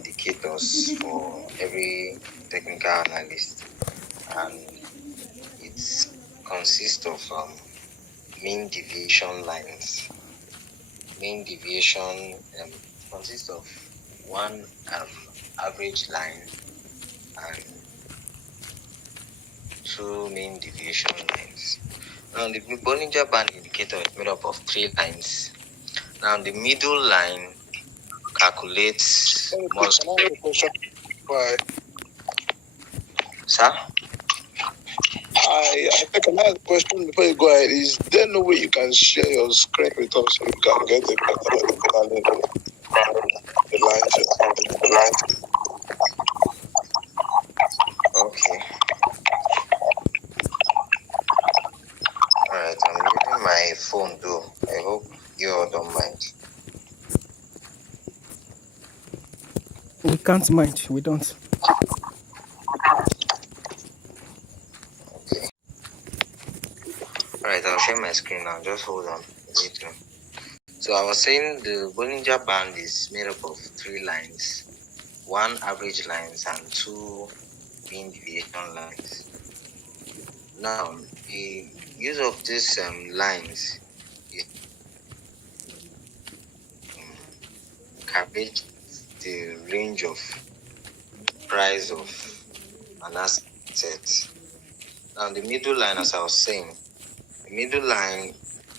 indicators for every technical analyst, and it consists of mean deviation lines. Mean deviation consists of one average line and two mean deviation lines. Now, the Bollinger Band indicator is made up of 3 lines. Now, the middle line calculates most. Can I have a question? Why? Sir? I think I have a question before you go ahead. Is there no way you can share your screen with us so we can get a better understanding of the lines? Okay. Alright, I'm using my phone though. I hope you all don't mind. We can't mind. We don't. Okay. Alright, I'll share my screen now. Just hold on a little. So I was saying the Bollinger Band is made up of 3 lines, 1 average lines and 2 mean deviation lines. Now, the use of these lines is calculate the range of price of an asset. Now, the middle line, as I was saying, the middle line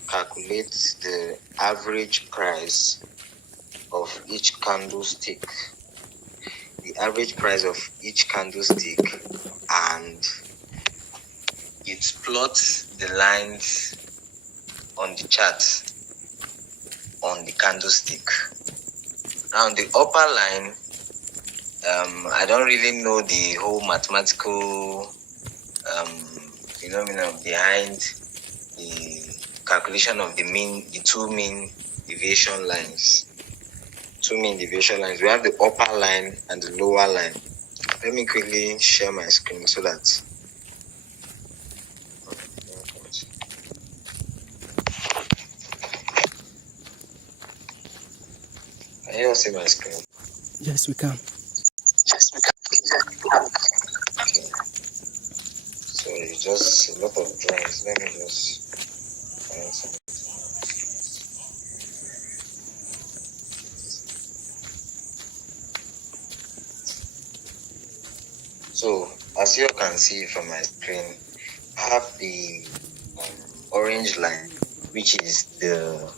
calculates the average price of each candlestick. The average price of each candlestick, and it plots the lines on the chart on the candlestick. Now, the upper line, I don't really know the whole mathematical phenomenon behind the calculation of the 2 mean deviation lines. 2 mean deviation lines. We have the upper line and the lower line. Let me quickly share my screen so that. Can you all see my screen? Yes, we can. Okay. Sorry, just a lot of drawings. Let me just find some. So, as you can see from my screen, I have the orange line, which is the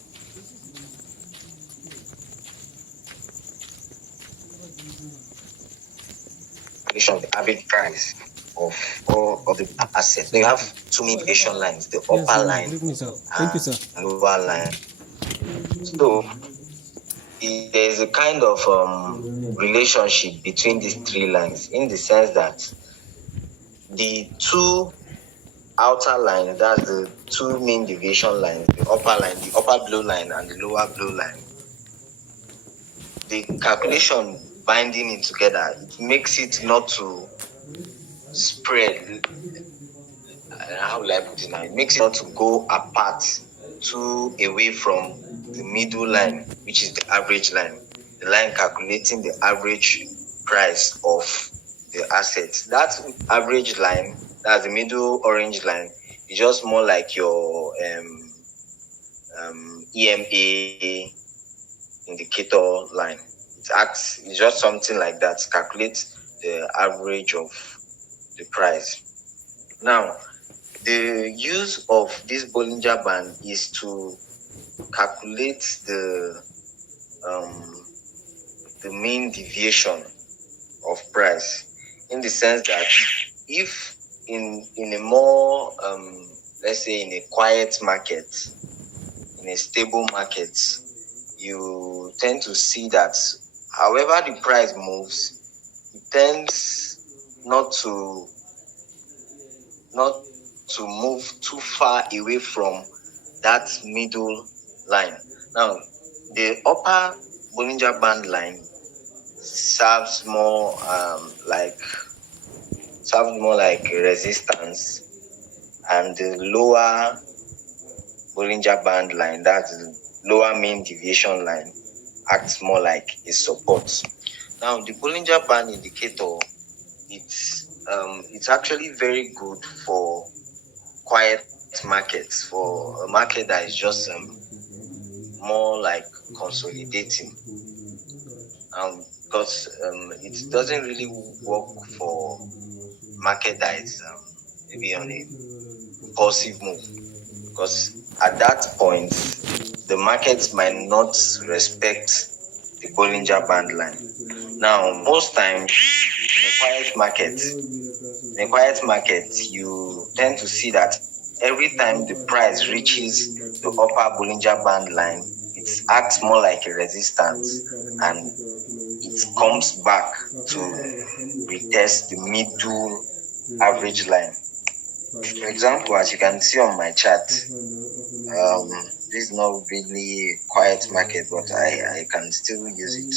average price of all of the assets. So you have 2 mean deviation lines, the upper line and lower line. So there is a kind of relationship between these 3 lines, in the sense that the 2 outer lines, that's the 2 mean deviation lines, the upper line, the upper blue line and the lower blue line, the calculation binding it together, it makes it not to spread. How will I put it now? It makes it not to go apart, too away from the middle line, which is the average line. The line calculating the average price of the assets. That average line, that's the middle orange line, is just more like your EMA indicator line. It's just something like that. Calculates the average of the price. Now, the use of this Bollinger Band is to calculate the mean deviation of price, in the sense that if in a more let's say in a quiet market, in a stable market, you tend to see that however the price moves, it tends not to move too far away from that middle line. Now, the upper Bollinger Band line serves more like resistance, and the lower Bollinger Band line, that's the lower mean deviation line, acts more like a support. Now, the Bollinger Band indicator, it's actually very good for quiet markets, for a market that is just more like consolidating. Because it doesn't really work for market that is maybe on a impulsive move. Because at that point, the markets might not respect the Bollinger Band line. Now, most times in a quiet market, you tend to see that every time the price reaches the upper Bollinger Band line, it acts more like a resistance and it comes back to retest the middle average line. For example, as you can see on my chart, this is not really quiet market, but I can still use it.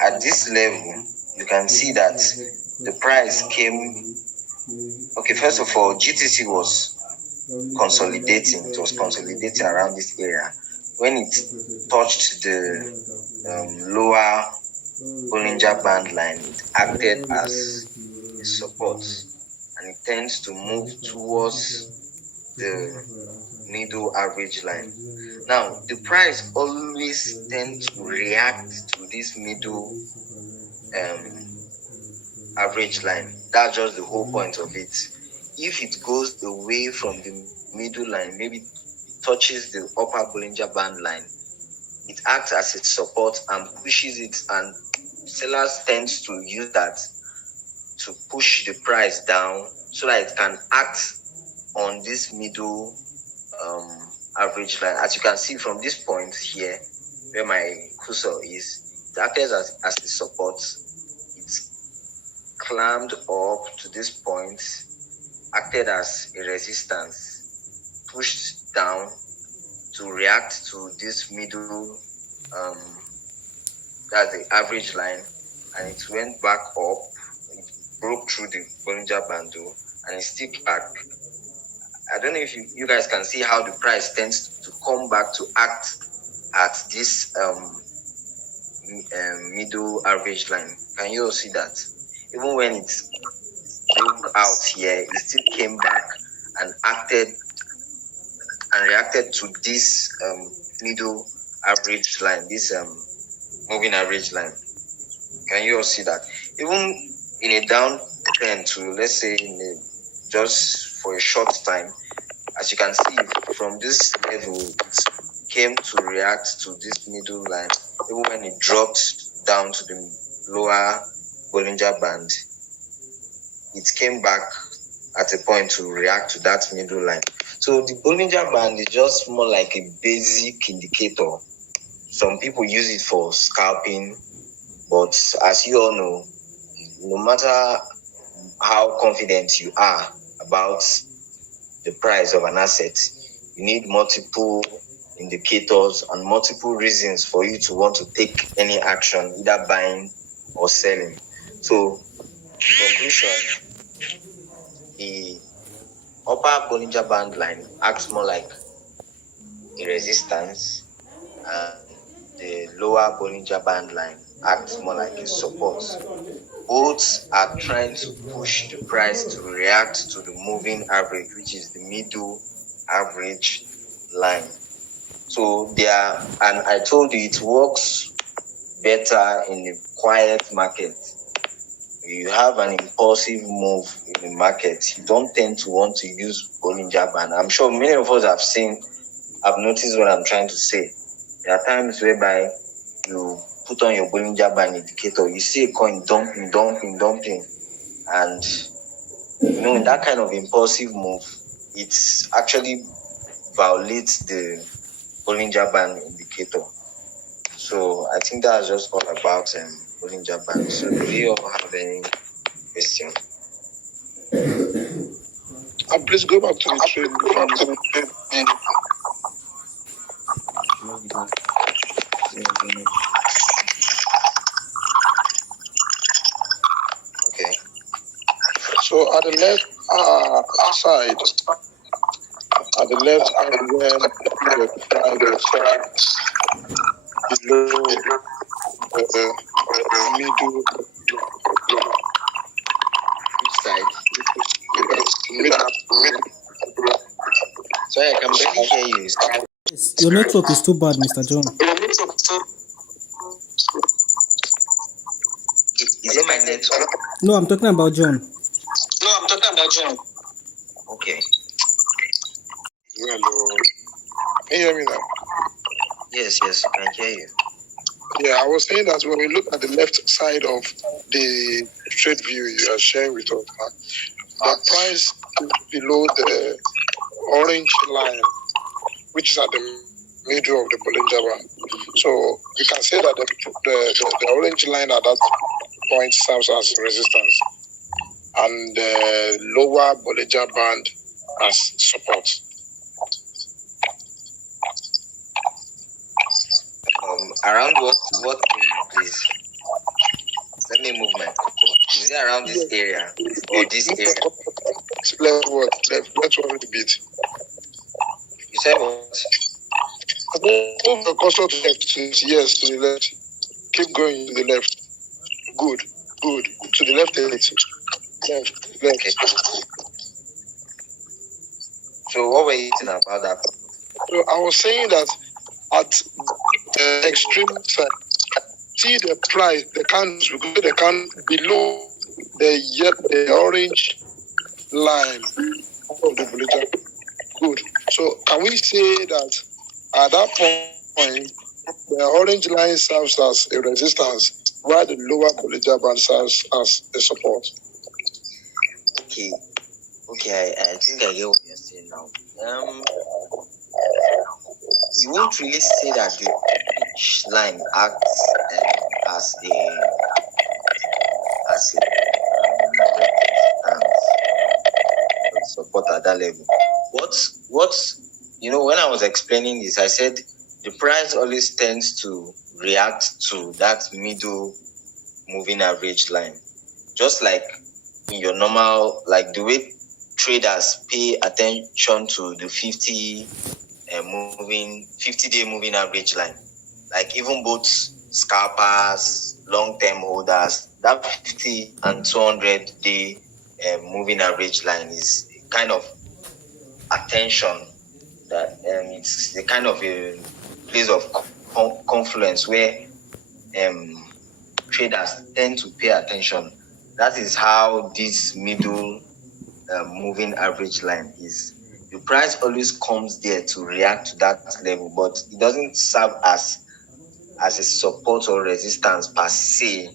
At this level, you can see that the price came. Okay, first of all, GTC was consolidating. It was consolidating around this area. When it touched the lower Bollinger Band line, it acted as a support, and it tends to move towards the middle average line. Now, the price always tends to react to this middle average line. That's just the whole point of it. If it goes away from the middle line, maybe it touches the upper Bollinger Band line, it acts as a support and pushes it, and sellers tend to use that to push the price down so that it can act on this middle average line. As you can see from this point here, where my cursor is, it acted as a support. It's climbed up to this point, acted as a resistance, pushed down to react to this middle, that's the average line, and it went back up. It broke through the Bollinger Band, and it still back. I don't know if you guys can see how the price tends to come back to act at this middle average line. Can you all see that? Even when it broke out here, it still came back and acted and reacted to this middle average line, this moving average line. Can you all see that? Even in a downtrend to, let's say, just for a short time, as you can see from this level, it came to react to this middle line. Even when it dropped down to the lower Bollinger Band, it came back at a point to react to that middle line. So the Bollinger Band is just more like a basic indicator. Some people use it for scalping, but as you all know, no matter how confident you are about the price of an asset, you need multiple indicators and multiple reasons for you to want to take any action, either buying or selling. So, in conclusion, the upper Bollinger Band line acts more like a resistance, and the lower Bollinger Band line acts more like a support. Both are trying to push the price to react to the moving average, which is the middle average line. So and I told you it works better in a quiet market. You have an impulsive move in the market, you don't tend to want to use Bollinger Band. I'm sure many of us have noticed what I'm trying to say. There are times whereby you put on your Bollinger Band indicator, you see a coin dumping, and in that kind of impulsive move, it actually violates the Bollinger Band indicator. So I think that's just all about Bollinger Band. So do you all have any question? Please go back to the trade. Okay. So at the left side, at the left hand where the price below middle. Which side? Middle. Sorry, I can barely hear you. Yes, your network is too bad, Mr. John. Is it my network? No, I'm talking about John. Okay. Well, can you hear me now? Yes, I can hear you. Yeah, I was saying that when we look at the left side of the trade view you are sharing with us, the price below the orange line, which is at the middle of the Bollinger Band. So you can say that the orange line at that point serves as resistance, and the lower Bollinger Band as support. Around what is? Let me move my cursor. Is it around this area or this area? Let's work a bit. You said what? Move the cursor to the left. Yes, to the left. Keep going to the left. Good. To the left. Left. Okay. So what were you saying about that? So I was saying that at the extreme side, see the price, the candles, because the can below the orange line of the Bollinger. Good. So can we say that at that point, the orange line serves as a resistance, while the lower Bollinger Band serves as a support? Okay, I think I get what you're saying now. You won't really say that the orange line acts as a support at that level. What when I was explaining this, I said the price always tends to react to that middle moving average line, just like in your normal, like the way traders pay attention to the 50-day moving average line. Like even both scalpers, long-term holders, that 50 and 200-day moving average line is kind of attention that it's a kind of a place of confluence where traders tend to pay attention. That is how this middle moving average line is. The price always comes there to react to that level, but it doesn't serve as a support or resistance per se.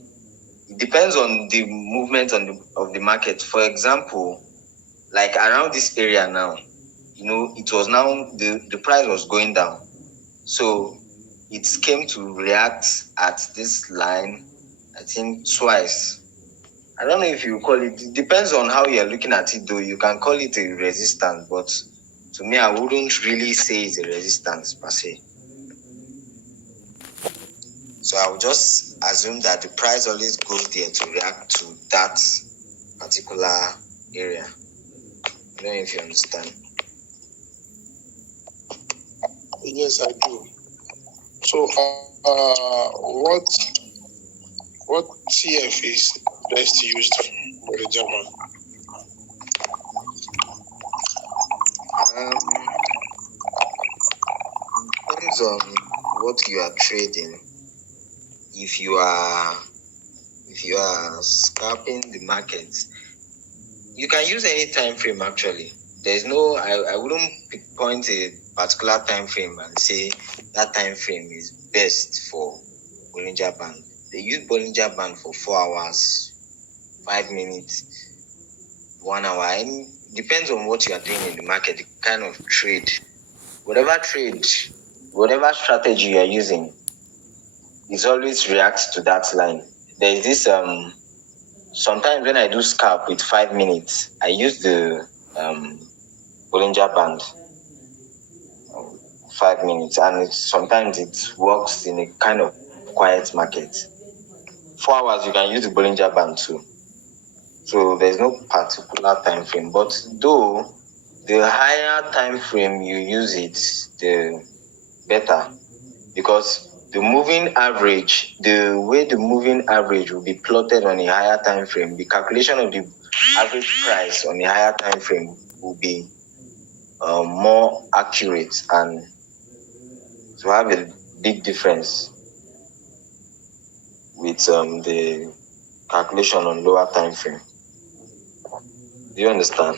It depends on the movement of the market. For example, like around this area now, it was now the price was going down, so it came to react at this line, I think twice. I don't know if you call it. It depends on how you're looking at it, though. You can call it a resistance, but to me, I wouldn't really say it's a resistance per se. So I would just assume that the price always goes there to react to that particular area. I don't know if you understand. Yes, I do. So, what CF is best used for the German? Depends on what you are trading. If you are scalping the market, you can use any time frame. Actually, there's no. I wouldn't pinpoint a particular time frame and say that time frame is best for Bollinger Band. They use Bollinger Band for 4 hours, 5 minutes, 1 hour. And depends on what you are doing in the market, the kind of trade. Whatever strategy you are using, it always reacts to that line. There is this sometimes when I do scalp with 5 minutes, I use the Bollinger Band 5 minutes, and sometimes it works in a kind of quiet market. 4 hours you can use the Bollinger Band too. So there's no particular time frame, but though the higher time frame you use it, the better, because the moving average, the way the moving average will be plotted on a higher time frame, the calculation of the average price on a higher time frame will be more accurate and to have a big difference with the calculation on lower time frame. Do you understand?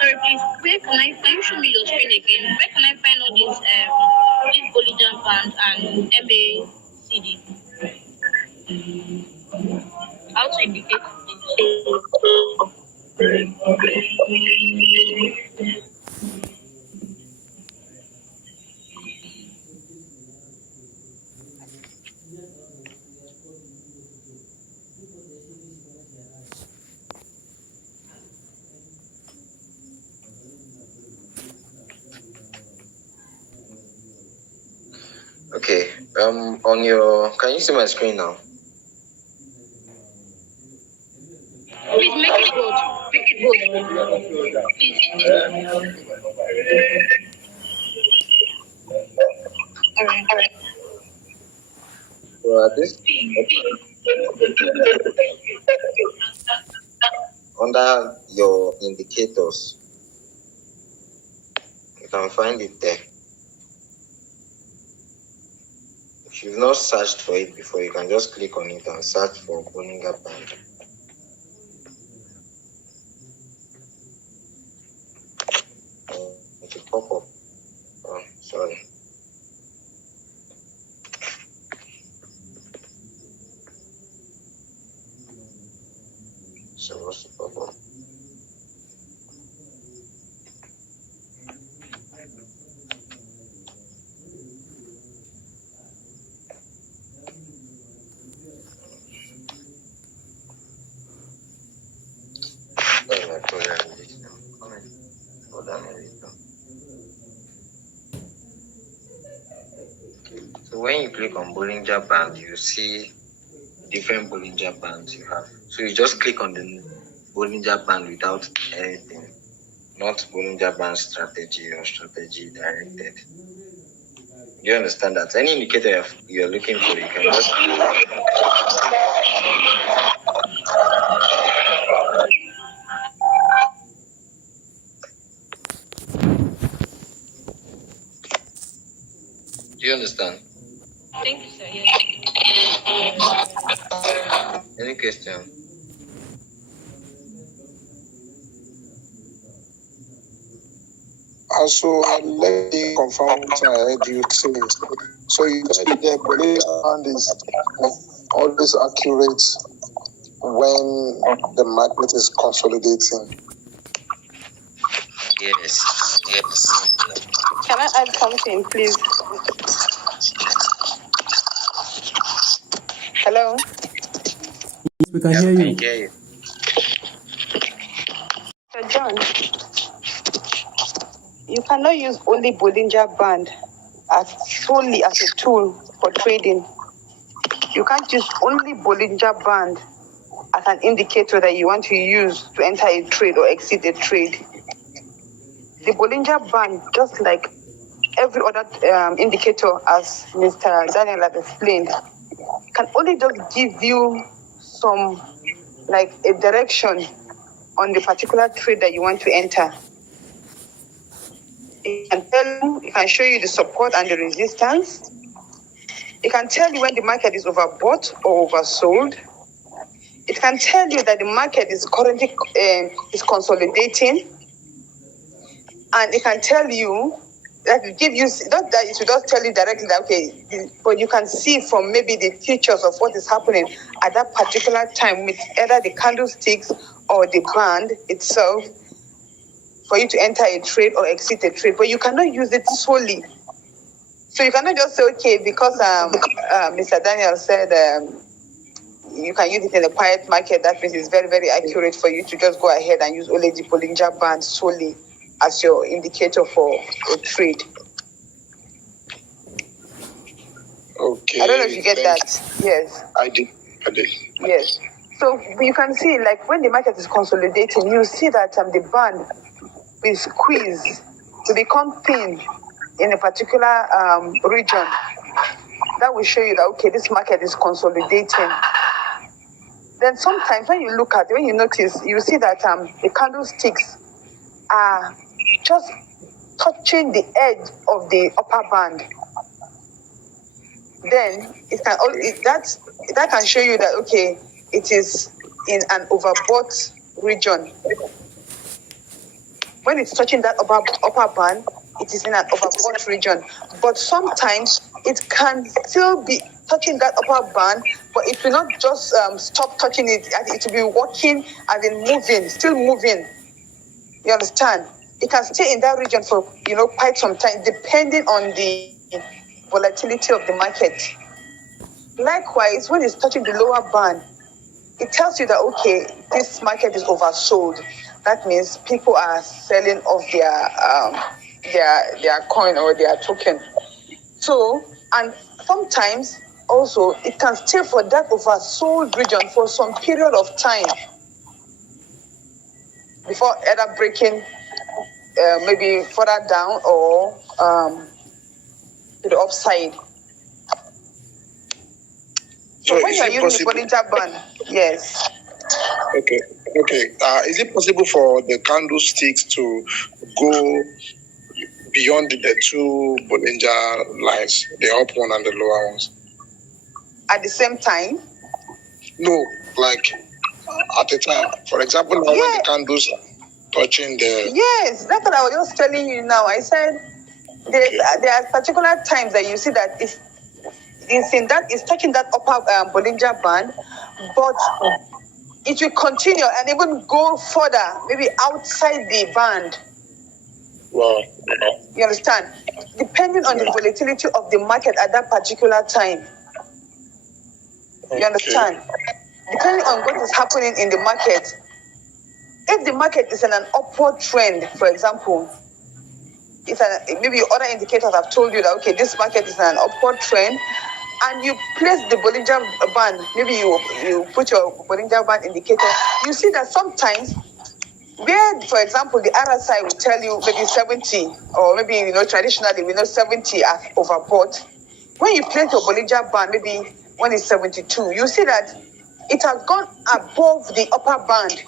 Sorry, please. Where can you show me your screen again? Where can I find all these Bollinger Band and MACD? How to indicate Okay. On your, can you see my screen now? Please make it bold. Make it bold. Please. All right. So this under your indicators, you can find it there. If you've not searched for it before, you can just click on it and search for Bollinger Band. It will pop up. Oh, sorry. So what's the pop up? So when you click on Bollinger Band, you see different Bollinger Bands you have. So you just click on the Bollinger Band without anything, not Bollinger Band strategy or strategy directed. You understand that? Any indicator you're looking for, you can just Do you understand? Thank you, sir. Yes. Any question? Also, let me confirm what I heard you say. So you said the Bollinger Band is always accurate when the market is consolidating. Yes. Can I add something, please? Hello? We can hear you. Sir John, you cannot use only Bollinger Band solely as a tool for trading. You can't use only Bollinger Band as an indicator that you want to use to enter a trade or exit a trade. The Bollinger Band, just like every other indicator, as Mr. Daniel has explained, can only just give you some, like a direction on the particular trade that you want to enter. It can show you the support and the resistance. It can tell you when the market is overbought or oversold. It can tell you that the market is currently is consolidating. And it can tell you that it give you, not that it should just tell you directly that, okay, but you can see from maybe the features of what is happening at that particular time with either the candlesticks or the band itself for you to enter a trade or exit a trade. But you cannot use it solely. So you cannot just say, okay, because Mr. Daniel said you can use it in a quiet market, that means it's very, very accurate for you to just go ahead and use only the Bollinger Band solely as your indicator for a trade. Okay. I don't know if you get that. Yes. I did. Yes. So you can see, like when the market is consolidating, you see that the band will squeeze to become thin in a particular region. That will show you that, okay, this market is consolidating. Then sometimes when you notice, you see that the candlesticks are just touching the edge of the upper band. Then that can show you that, okay, it is in an overbought region. When it's touching that upper band, it is in an overbought region. But sometimes it can still be touching that upper band, but it will not just stop touching it. It will be walking and then moving, still moving. You understand? It can stay in that region for quite some time, depending on the volatility of the market. Likewise, when it's touching the lower band, it tells you that, okay, this market is oversold. That means people are selling off their coin or their token. So, and sometimes also it can stay for that oversold region for some period of time before either breaking maybe further down or to the upside. So when you are using the Bollinger Band, yes. Okay. Is it possible for the candlesticks to go beyond the two Bollinger lines, the up one and the lower ones? At the same time? No, like at a time. For example, now when the candles are touching the... Yes, that's what I was just telling you now. I said there are particular times that you see that it's touching that upper Bollinger Band, but it will continue and even go further, maybe outside the band. Wow. You understand? Depending on the volatility of the market at that particular time. You understand? Depending on what is happening in the market. If the market is in an upward trend, for example, maybe other indicators have told you that, okay, this market is in an upward trend, and you place the Bollinger Band, maybe you put your Bollinger Band indicator, you see that sometimes where, for example, the RSI will tell you maybe 70, or maybe, traditionally we know 70 are overbought. When you place your Bollinger Band, maybe when it's 72, you see that it has gone above the upper band.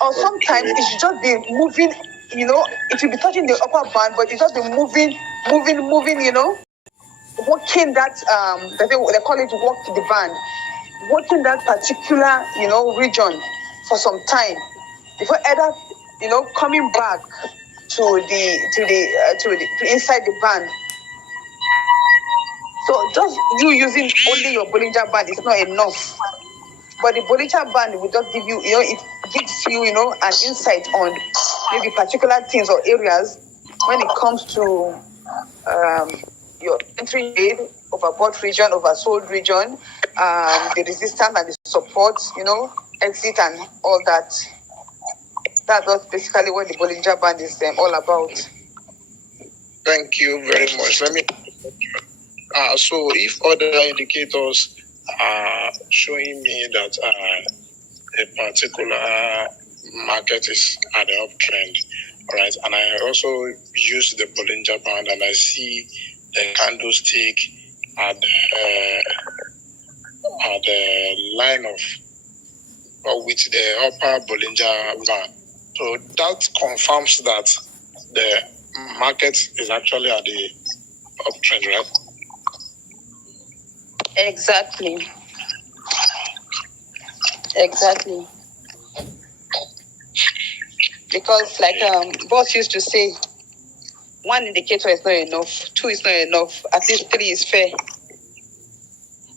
Or sometimes it should just be moving, it will be touching the upper band, but it just be moving, walking that, they call it walk the band, walking that particular, region for some time before either, coming back to inside the band. So just you using only your Bollinger Band is not enough. But the Bollinger Band will just give you, it gives you, an insight on maybe particular things or areas when it comes to your entry rate, overbought region, oversold region, the resistance and the support, exit and all that. That's basically what the Bollinger Band is all about. Thank you very much. Let me. So if other indicators are showing me that a particular market is at the uptrend, all right, and I also use the Bollinger Band and I see the candlestick at the line of, or with the upper Bollinger Band. So that confirms that the market is actually at the uptrend, right? Exactly. Because like boss used to say, one indicator is not enough, two is not enough, at least three is fair.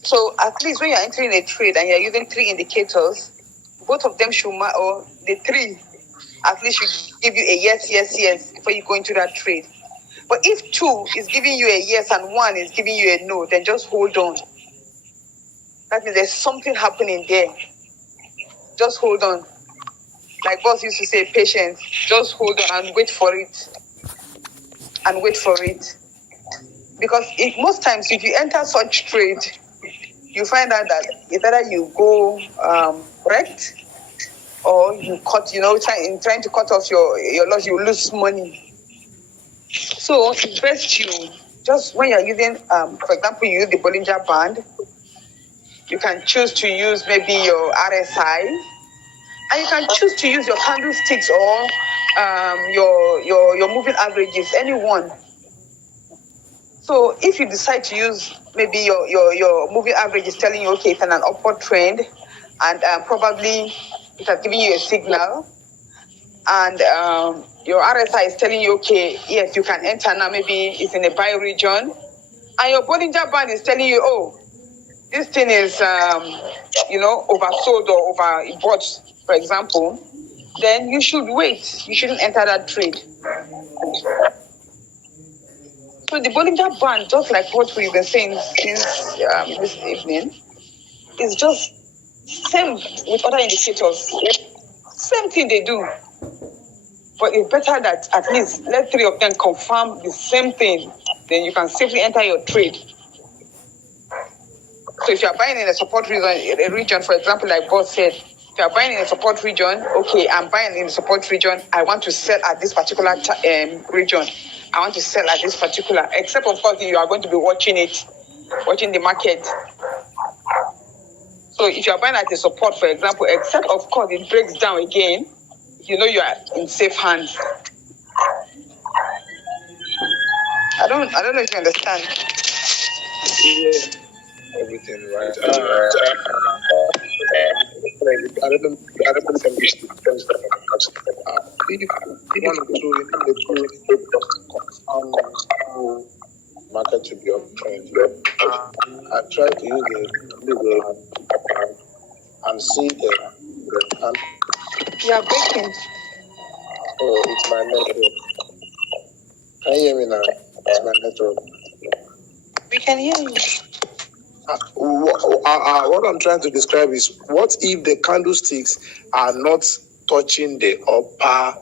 So at least when you're entering a trade and you're using three indicators, both of them should or the three at least should give you a yes before you go into that trade. But if two is giving you a yes and one is giving you a no, then just hold on. That means there's something happening there. Just hold on. Like boss used to say, patience. Just hold on and wait for it. Because most times if you enter such trade, you find out that either you go wrecked or you cut, trying to cut off your loss, you lose money. So it's best you just when you're using, for example, you use the Bollinger Band, you can choose to use maybe your RSI, and you can choose to use your candlesticks or your moving averages, any one. So if you decide to use maybe your moving average is telling you, okay, it's on an upward trend, and probably it has given you a signal, and your RSI is telling you, okay, yes, you can enter now, maybe it's in a buy region, and your Bollinger Band is telling you, oh, this thing is, oversold or overbought, for example, then you should wait. You shouldn't enter that trade. So the Bollinger Band, just like what we've been saying since this evening, is just same with other indicators. Same thing they do. But it's better that at least let 3 of them confirm the same thing, then you can safely enter your trade. So if you're buying in a support region, for example, like Boss said, if you're buying in a support region, okay, I'm buying in the support region, I want to sell at this particular region. I want to sell at this particular, except of course you are going to be watching the market. So if you're buying at a support, for example, except of course it breaks down again, you are in safe hands. I don't know if you understand. Yeah. Everything right. I don't know if I'm used to market to be uptrend. I try to use the and see the You are breaking. Oh, it's my network. Can you hear me now? It's my network. We can hear you. What I'm trying to describe is, what if the candlesticks are not touching the upper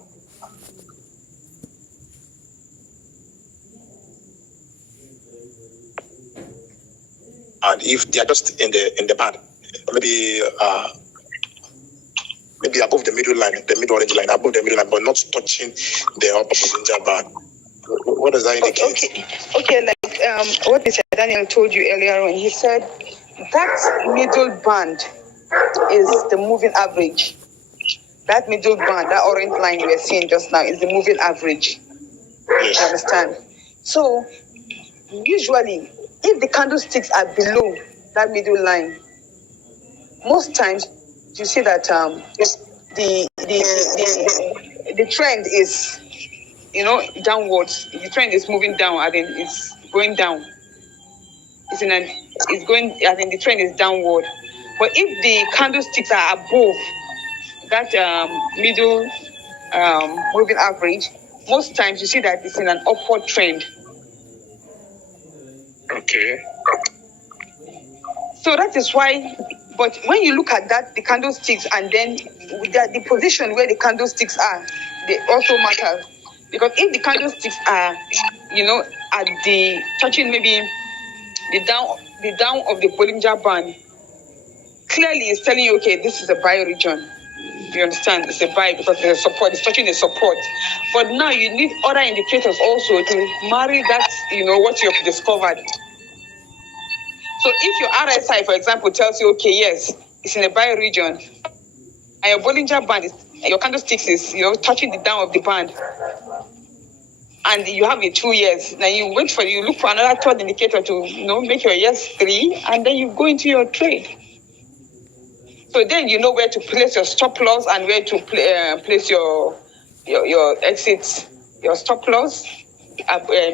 and if they are just in the band, maybe above the middle line, the mid orange line, above the middle line, but not touching the upper Bollinger Band? What does that indicate? Okay, like what Mr. Daniel told you earlier on, he said that middle band is the moving average. That middle band, that orange line you are seeing just now, is the moving average. Yes. You understand? So usually, if the candlesticks are below that middle line, most times you see that the trend is, downwards. The trend is moving down. I think it's going down. The trend is downward. But if the candlesticks are above that middle moving average, most times you see that it's in an upward trend. Okay. So that is why, but when you look at that, the candlesticks, and then the position where the candlesticks are, they also matter. Because if the candlesticks are, at the touching maybe the down of the Bollinger Band, clearly it's telling you, okay, this is a buy region. You understand? It's a buy because there's a support. It's touching the support. But now you need other indicators also to marry that, what you have discovered. So if your RSI, for example, tells you, okay, yes, it's in a buy region, and your Bollinger Band, your candlesticks is, touching the down of the band, and you have it 2 years, then you look for another third indicator to, make your yes 3, and then you go into your trade. So then you know where to place your stop loss and where to place your exits, your stop loss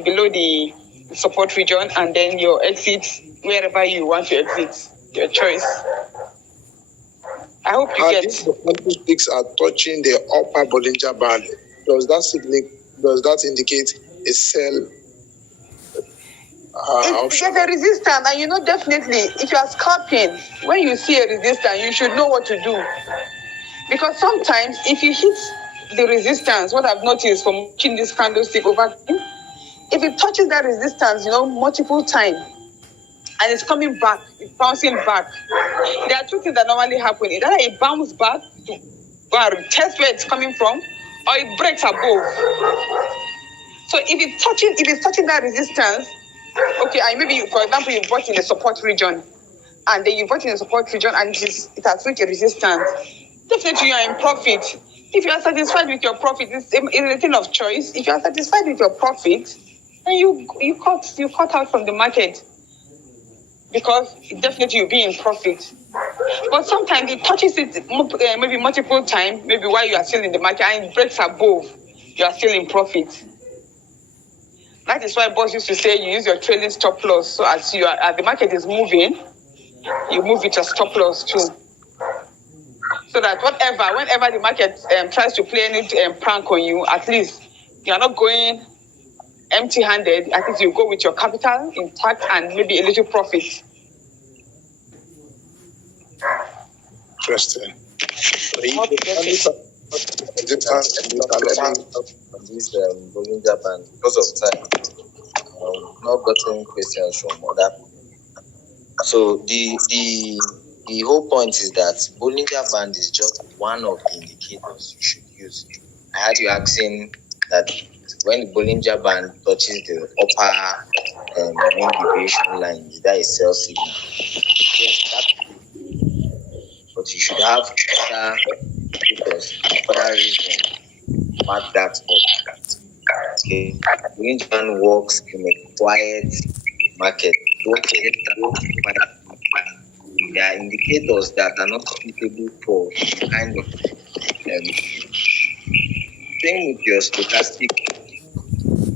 below the support region, and then your exits wherever you want to exit, your choice. I hope you get. If the candlesticks are touching the upper Bollinger Band, does that indicate a sell? It's a resistance, and definitely if you are scalping, when you see a resistance, you should know what to do. Because sometimes if you hit the resistance, what I've noticed from watching this candlestick over time, if it touches that resistance, multiple times, and it's coming back, it's bouncing back. There are two things that normally happen. Either it bounces back to test where it's coming from, or it breaks above. So if it's touching that resistance, okay, and maybe for example you bought in the support region, and then you bought in the support region and it has reached a resistance, definitely you are in profit. If you are satisfied with your profit, it's a thing of choice. If you are satisfied with your profit, then you cut out from the market, because definitely you'll be in profit. But sometimes it touches it maybe multiple times, maybe while you are still in the market, and it breaks above, you are still in profit. That is why boss used to say you use your trailing stop loss. So as the market is moving, you move with your stop loss too. So that whenever the market tries to play any prank on you, at least you are not going empty-handed. At least you go with your capital intact and maybe a little profit. Interesting. This Bollinger Band, because of time, not gotten questions from other people. So the whole point is that Bollinger Band is just one of the indicators you should use. I had you asking that when the Bollinger Band touches the upper main deviation line, is that a sell signal? Yes, that's true. But you should have other indicators, other reasons mark that up. Okay, Bollinger Band works in a quiet market. There are indicators that are not suitable for kind of same with your stochastic.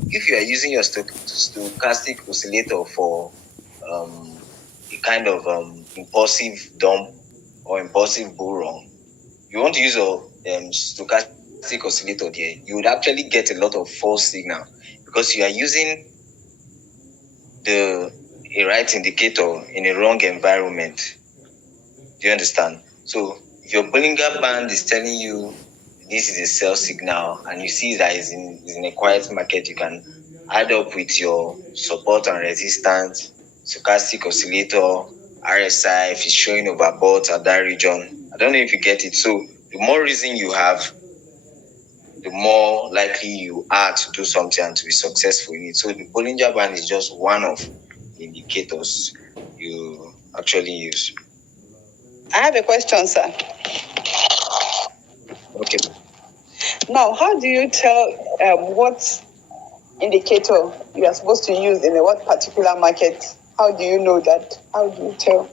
If you are using your stochastic oscillator for a kind of impulsive dump or impulsive bull run, you want to use your stochastic oscillator there, you would actually get a lot of false signal because you are using a right indicator in a wrong environment. Do you understand? So if your Bollinger Band is telling you this is a sell signal and you see that it's in a quiet market, you can add up with your support and resistance, stochastic oscillator, RSI, if it's showing overbought at that region. I don't know if you get it. So the more reason you have, the more likely you are to do something and to be successful in it. So the Bollinger Band is just one of the indicators you actually use. I have a question, sir. Okay. Now, how do you tell what indicator you are supposed to use in what particular market? How do you know that? How do you tell?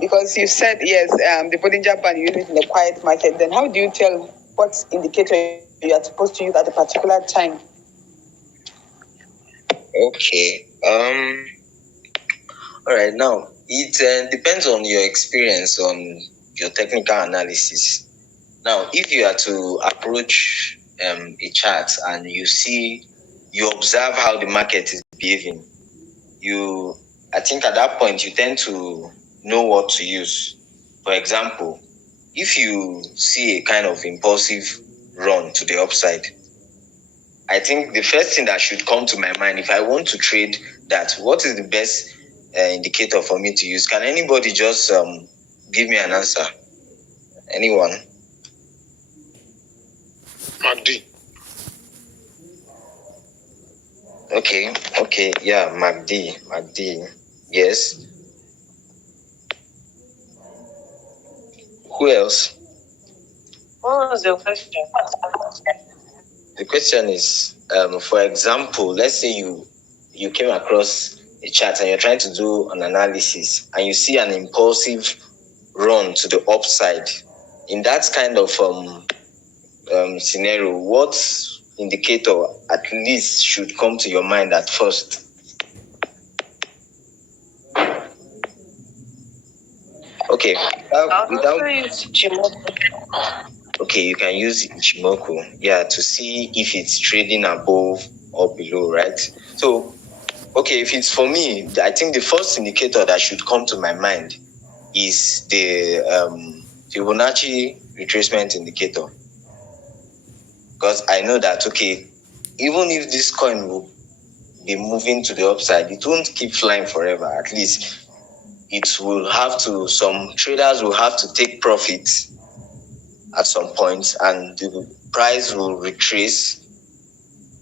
Because you said, yes, the Bollinger Band, you use it in a quiet market. Then how do you tell what indicator you are supposed to use at a particular time? Okay. All right. Now, it depends on your experience, on your technical analysis. Now, if you are to approach a chart and you observe how the market is behaving, I think at that point you tend to know what to use. For example, if you see a kind of impulsive run to the upside, I think the first thing that should come to my mind, if I want to trade that, what is the best indicator for me to use? Can anybody just give me an answer? Anyone? MACD. Okay, yeah, MACD, yes. Who else? What was your question? The question is, for example, let's say you came across a chart and you're trying to do an analysis and you see an impulsive run to the upside. In that kind of scenario, what indicator at least should come to your mind at first? Okay. Okay, you can use Ichimoku, to see if it's trading above or below, right? So, okay, if it's for me, I think the first indicator that should come to my mind is the Fibonacci retracement indicator. Because I know that, okay, even if this coin will be moving to the upside. It won't keep flying forever. At least it will have to, some traders will have to take profits at some point, and the price will retrace,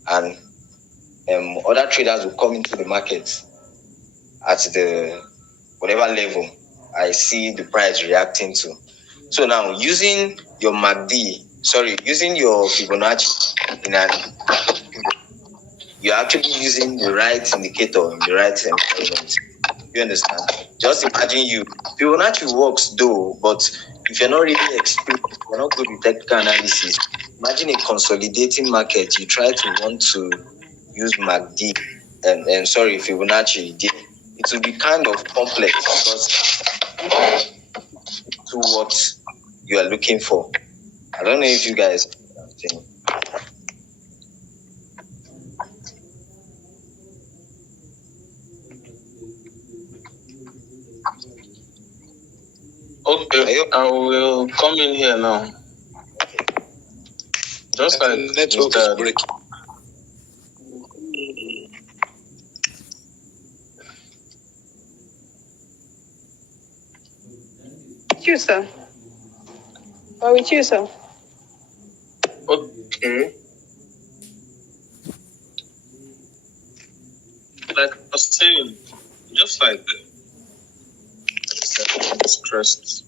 and other traders will come into the market at the whatever level I see the price reacting to. So now, using your Fibonacci in an, you're actually using the right indicator in the right environment. You understand? Just imagine Fibonacci works though, but if you're not really experienced, you're not good with technical analysis. Imagine a consolidating market. You try to want to use MACD and Fibonacci. It will be kind of complex because to what you are looking for. I don't know if you guys think. Okay, I will come in here now. Just like network is breaking. With you, sir. Or with you, sir. Okay. Like I was saying, just like stressed.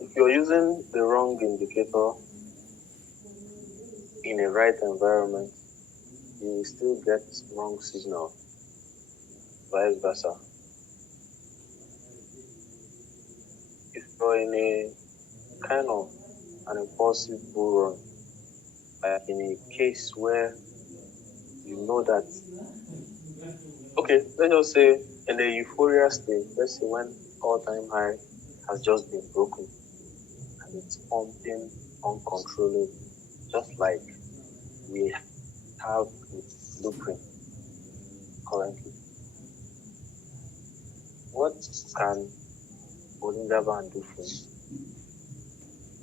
If you're using the wrong indicator in a right environment, you will still get wrong signal. Vice versa. If you're in a kind of an impulsive bull run, like in a case where you know that, okay, let's just say in the euphoria state, let's say when all-time high has just been broken and it's pumping uncontrollably, just like we have with Blueprint currently. What can Bollinger Band do for you?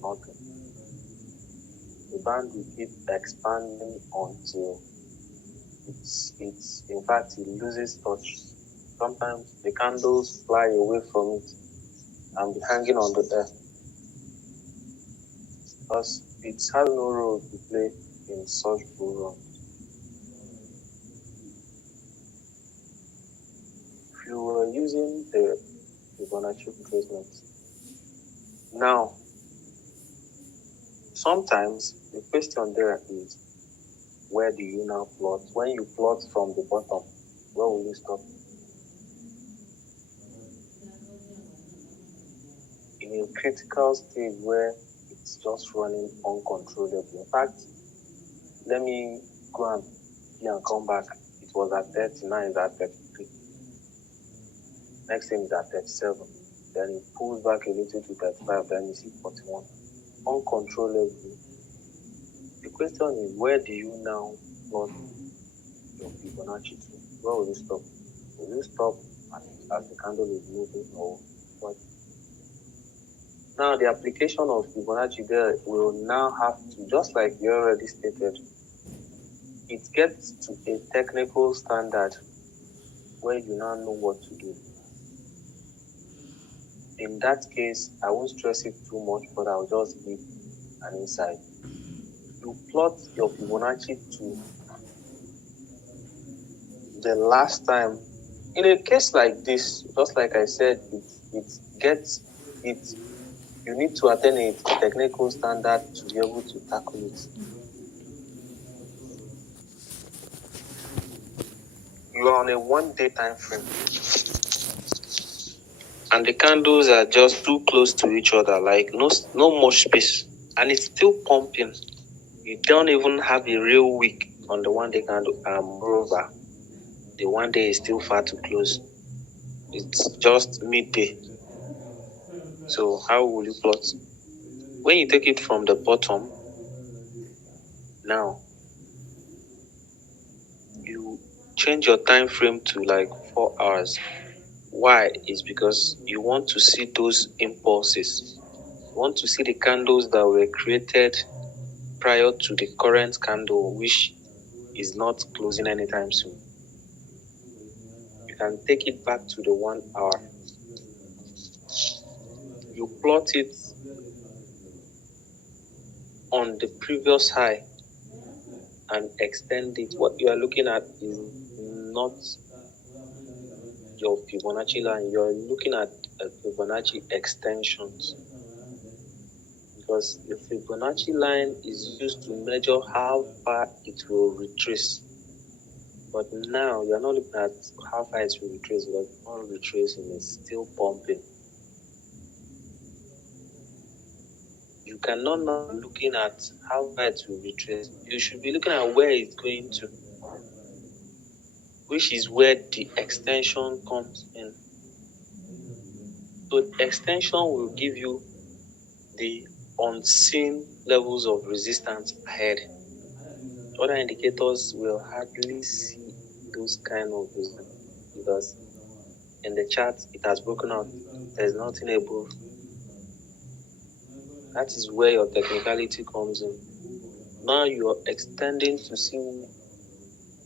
Nothing. The band will keep expanding until it's in fact it loses touch. Sometimes the candles fly away from it and be hanging on the air because it has no role to play in such bull runs. If you were using the Fibonacci retracement, now sometimes the question there is, where do you now plot? When you plot from the bottom, where will you stop? In a critical stage where it's just running uncontrollably. In fact, let me go and come back. It was at 30, now it's at 33. Next thing is at 37. Then it pulls back a little to 35, then you see 41. Uncontrollably. The question is, where do you now plot your Fibonacci to? Where will you stop? Will you stop as the candle is moving, or what? Now, the application of Fibonacci there will now have to, just like you already stated, it gets to a technical standard where you now know what to do. In that case, I won't stress it too much, but I'll just give an insight. You plot your Fibonacci to the last time. In a case like this, just like I said, you need to attain a technical standard to be able to tackle it. You are on a 1 day time frame, and the candles are just too close to each other, like no much space, and it's still pumping. You don't even have a real wick on the 1 day candle. Moreover, the 1 day is still far too close. It's just midday. So how will you plot? When you take it from the bottom, now you change your time frame to like 4 hours. Why? Is because you want to see those impulses. You want to see the candles that were created prior to the current candle, which is not closing anytime soon. You can take it back to the 1 hour. You plot it on the previous high and extend it. What you are looking at is not your Fibonacci line. You are looking at a Fibonacci extensions, because the Fibonacci line is used to measure how far it will retrace. But now you are not looking at how far it will retrace, because it's not retracing, it's still pumping. You cannot now be looking at how far it will retrace. You should be looking at where it's going to, which is where the extension comes in. So the extension will give you the unseen levels of resistance ahead. Other indicators will hardly see those kind of resistance, because in the chart it has broken out. There's nothing above. That is where your technicality comes in. Now you are extending to see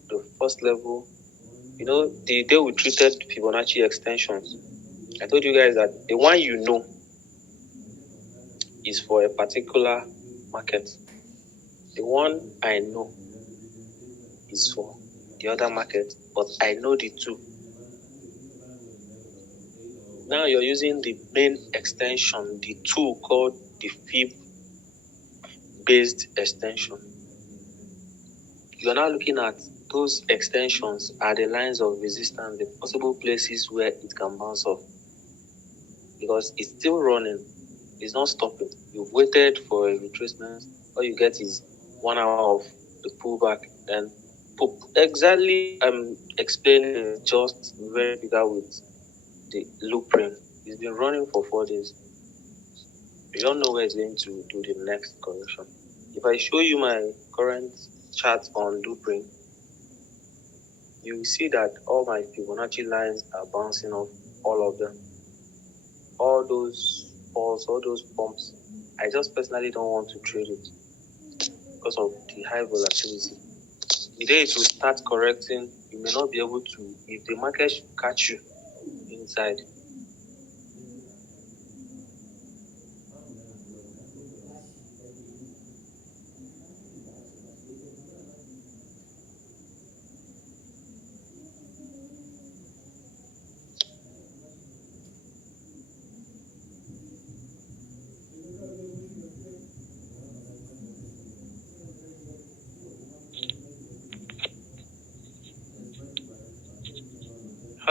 the first level. You know, the day we treated Fibonacci extensions, I told you guys that the one you know is for a particular market. The one I know is for the other market, but I know the two. Now you're using the main extension, the tool called the Fib-based extension. You're now looking at those extensions are the lines of resistance, the possible places where it can bounce off. Because it's still running, it's not stopping. You've waited for a retracement, all you get is 1 hour of the pullback, then poof. Exactly, I'm explaining just very bigger with the blueprint. It's been running for 4 days. You don't know where it's going to do the next correction. If I show you my current chart on blueprint, you will see that all my Fibonacci lines are bouncing off, all of them. All those falls, all those pumps, I just personally don't want to trade it because of the high volatility. The day it will start correcting, you may not be able to, if the market should catch you inside.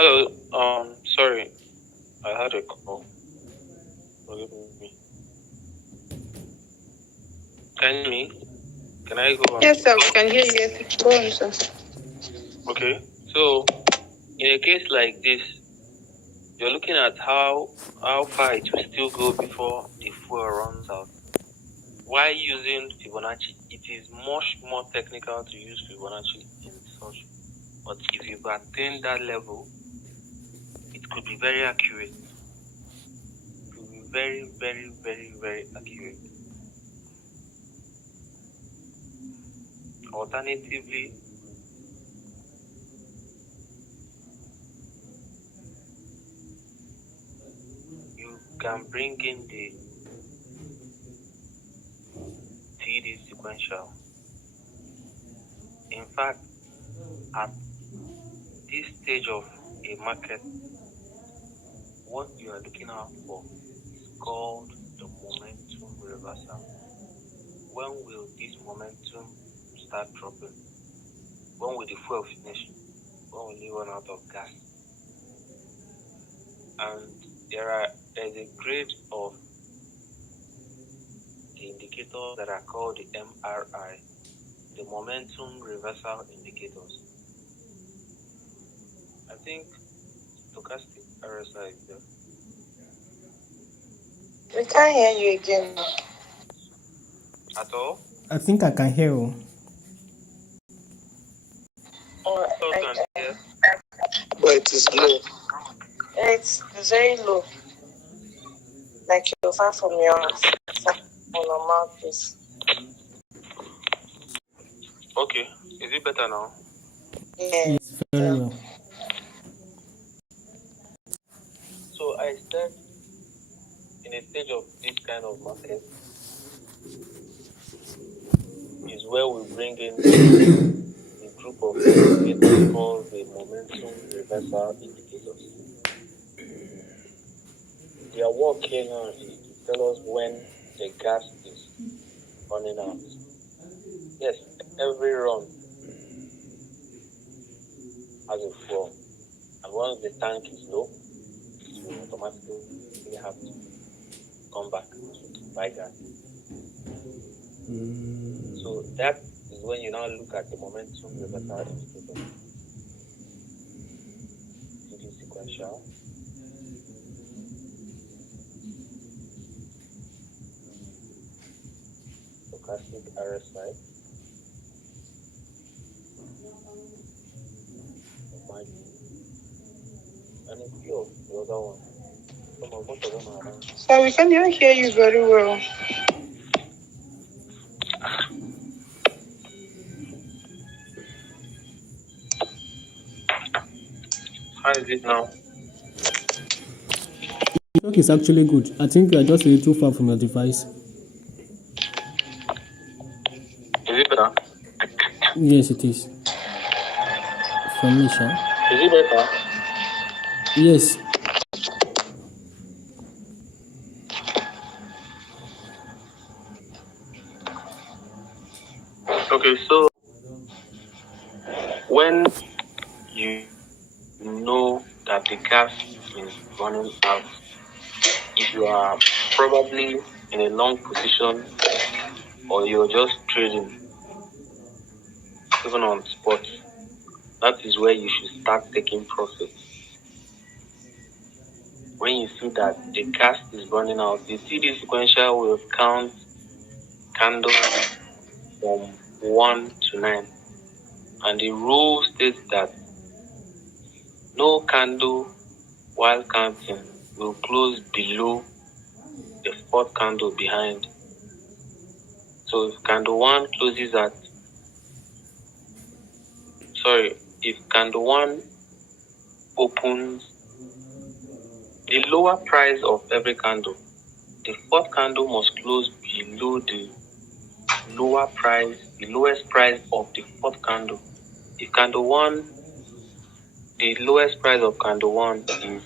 Hello, sorry, I had a call. Forgive me. Can you hear me? Can I go on? Yes, sir, we can hear you. Yes, go on, sir. Okay, so in a case like this, you're looking at how far it will still go before the fuel runs out. Why using Fibonacci? It is much more technical to use Fibonacci in such, but if you attain that level, it could be very accurate. It could be very, very, very, very accurate. Alternatively, you can bring in the TD sequential. In fact, at this stage of a market, what you are looking out for is called the momentum reversal. When will this momentum start dropping? When will the fuel finish? When will you run out of gas? And there's a grade of the indicators that are called the MRI, the momentum reversal indicators. I think stochastic RSI is there. We can't hear you again. At all? I think I can hear you. But it is low. It's very low. Like you're far from your mouthpiece. Okay. Is it better now? Yeah. Yes, very well. So I said in a stage of this kind of market is where we bring in a group of indicators called the momentum reversal indicators. Their work here now is to tell us when the gas is running out. Yes, every run has a flow, and once the tank is low, it will automatically have to come back to buy gas. So that is when you now look at the momentum reversal indicator. It is sequential. Stochastic RSI. And a few of the other ones. Some of most of them are around. So we can even hear you very well. How is it now? The network is actually good. I think you are just a little far from your device. Is it better? Yes, it is. From me, sir. Is it better? Yes. Okay, so when you know that the gas is running out, if you are probably in a long position or you're just trading, even on spot, that is where you should start taking profit. When you see that the gas is running out, the TD sequential will count candles from 1 to 9. And the rule states that no candle while counting will close below the fourth candle behind. So if candle 1 closes at, if candle 1 opens the lower price of every candle, the fourth candle must close below the lowest price of the fourth candle. If candle 1, the lowest price of candle 1 is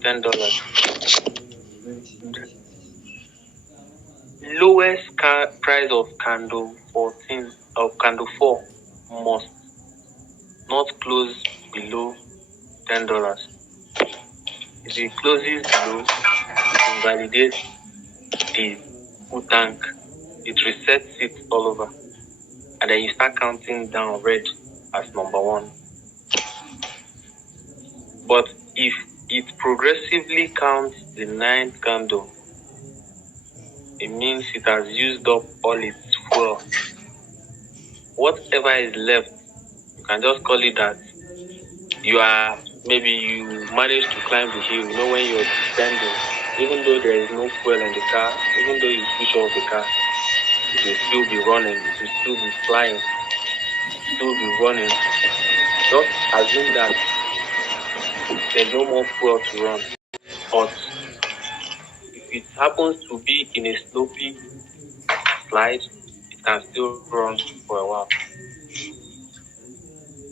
$10. Lowest price of candle 4 must not close below $10. If it closes below, it invalidates the full tank. It resets it all over, and then you start counting down red as number 1. But if it progressively counts the 9th candle, it means it has used up all its fuel. Whatever is left, you can just call it that you managed to climb the hill. You know, when you're descending, even though there is no fuel in the car, even though you switch off the car, it will still be running, it will still be flying, it will still be running. Just assume that there's no more fuel to run. But if it happens to be in a slopey slide, it can still run for a while.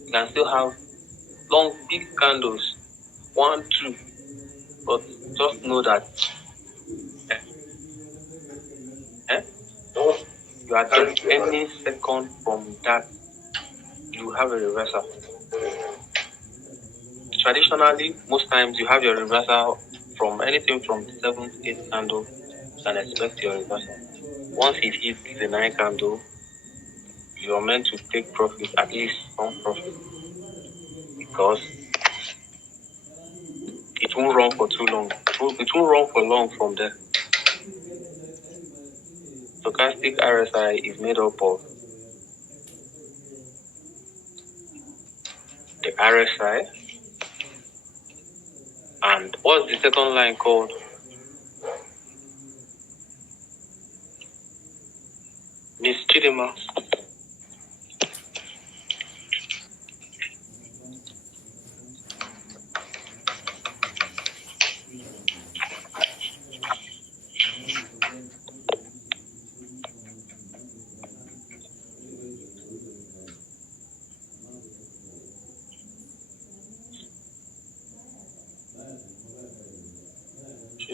You can still have long, big candles, 1, 2, but just know that you are just any second from that, you have a reversal. Traditionally, most times you have your reversal from anything from the 7th, 8th candle and expect your reversal. Once it hits the 9th candle, you are meant to take profit, at least some profit, because it won't run for too long. It won't run for long from there. Stochastic RSI is made up of the RSI and what's the second line called? Miss Chidima.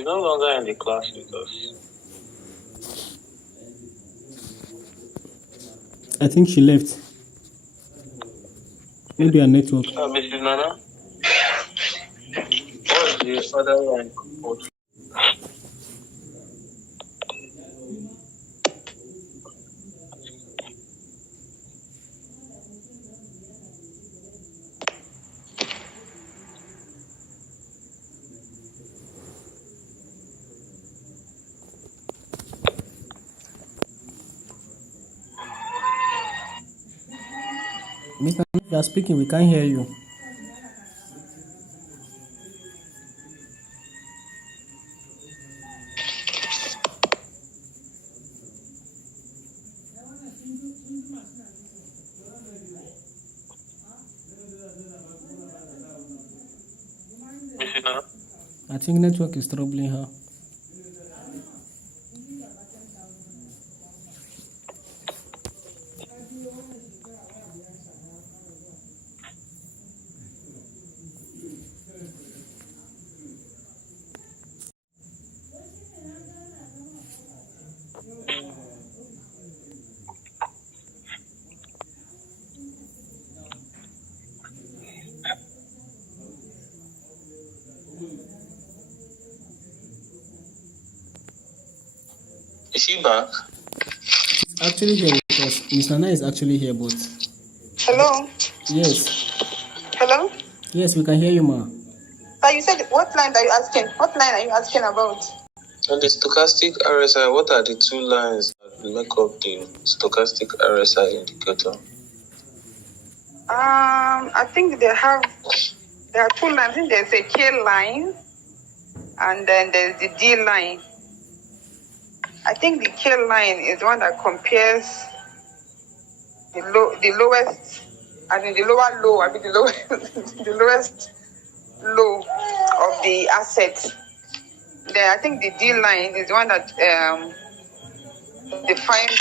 She's no longer in the class with us. I think she left. Maybe her network. Mrs. Nana? What's the other line code? Mr. If you are speaking, we can't hear you. Mrs. Nana? I think network is troubling her. Is she back? Actually here with us. Miss Nana is actually here, but Hello? yes. Hello? Yes, we can hear you, ma. You said, what line are you asking? What line are you asking about? And the stochastic RSI, what are the two lines that make up the stochastic RSI indicator? I think there are two lines. I think there's a K line and then there's the D line. I think the K line is the one that compares the lowest, I mean the lower low, I mean the lowest, the lowest low of the asset. Then I think the D line is the one that defines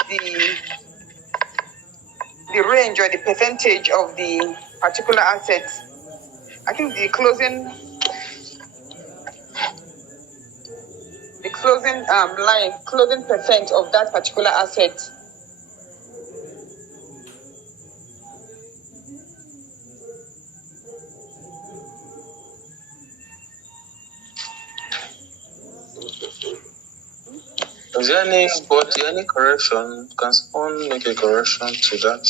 the range or the percentage of the particular asset. I think the closing line, closing percent of that particular asset. Is there any correction? Can someone make a correction to that?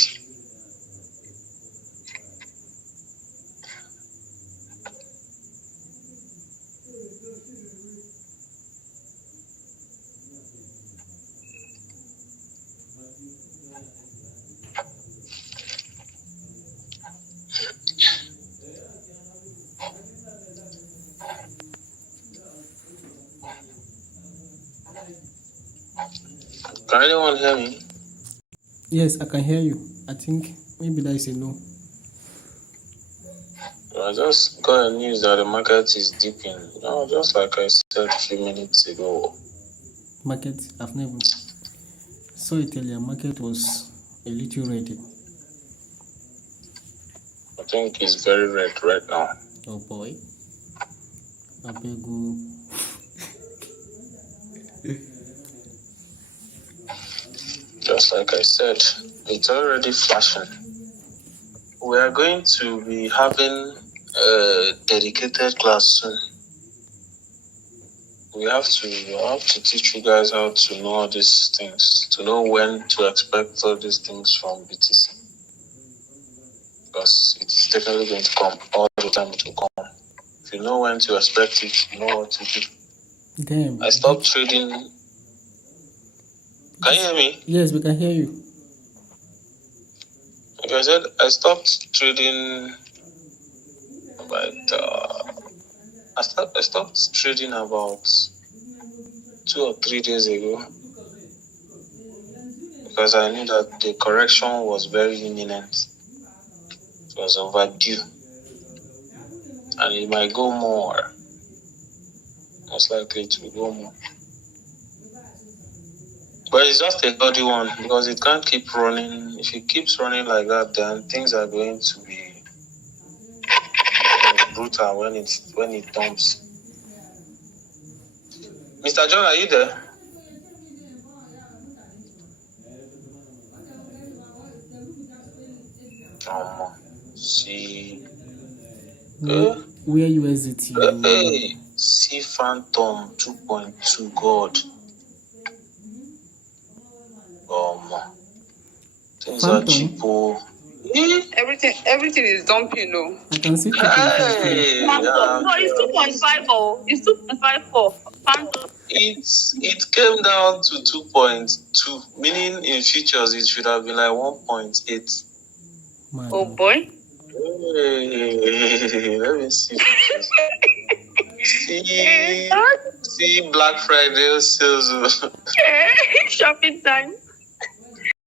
Can anyone hear me? Yes, I can hear you. I think maybe that is a no. I just got a news that the market is dipping. Just like I said a few minutes ago. Market, I've never saw it earlier. Market was a little red. I think it's very red right now. Oh boy. I beg you. Just like I said, it's already flashing. We are going to be having a dedicated class soon. We have to teach you guys how to know all these things, to know when to expect all these things from BTC. Because it's definitely going to come all the time. It will come. If you know when to expect it, you know what to do. Damn. I stopped trading. Can you hear me? Yes, we can hear you. Like I said, I stopped trading I stopped trading about 2 or 3 days ago because I knew that the correction was very imminent. It was overdue. And it might go more. Most likely it will go more. But it's just a healthy one because it can't keep running. If it keeps running like that, then things are going to be brutal when it dumps. Mr. John, are you there? See. Where USDT? Hey, see Phantom 2.2. God. Things are cheap. Everything is dumping, no. I can see 2.5. Hey, No, it's 2.5. Oh, it's 2.54. Phantom. It came down to 2.2, meaning in futures it should have been like 1.8. Oh boy. Hey, let me see. see Black Friday sales. Shopping time.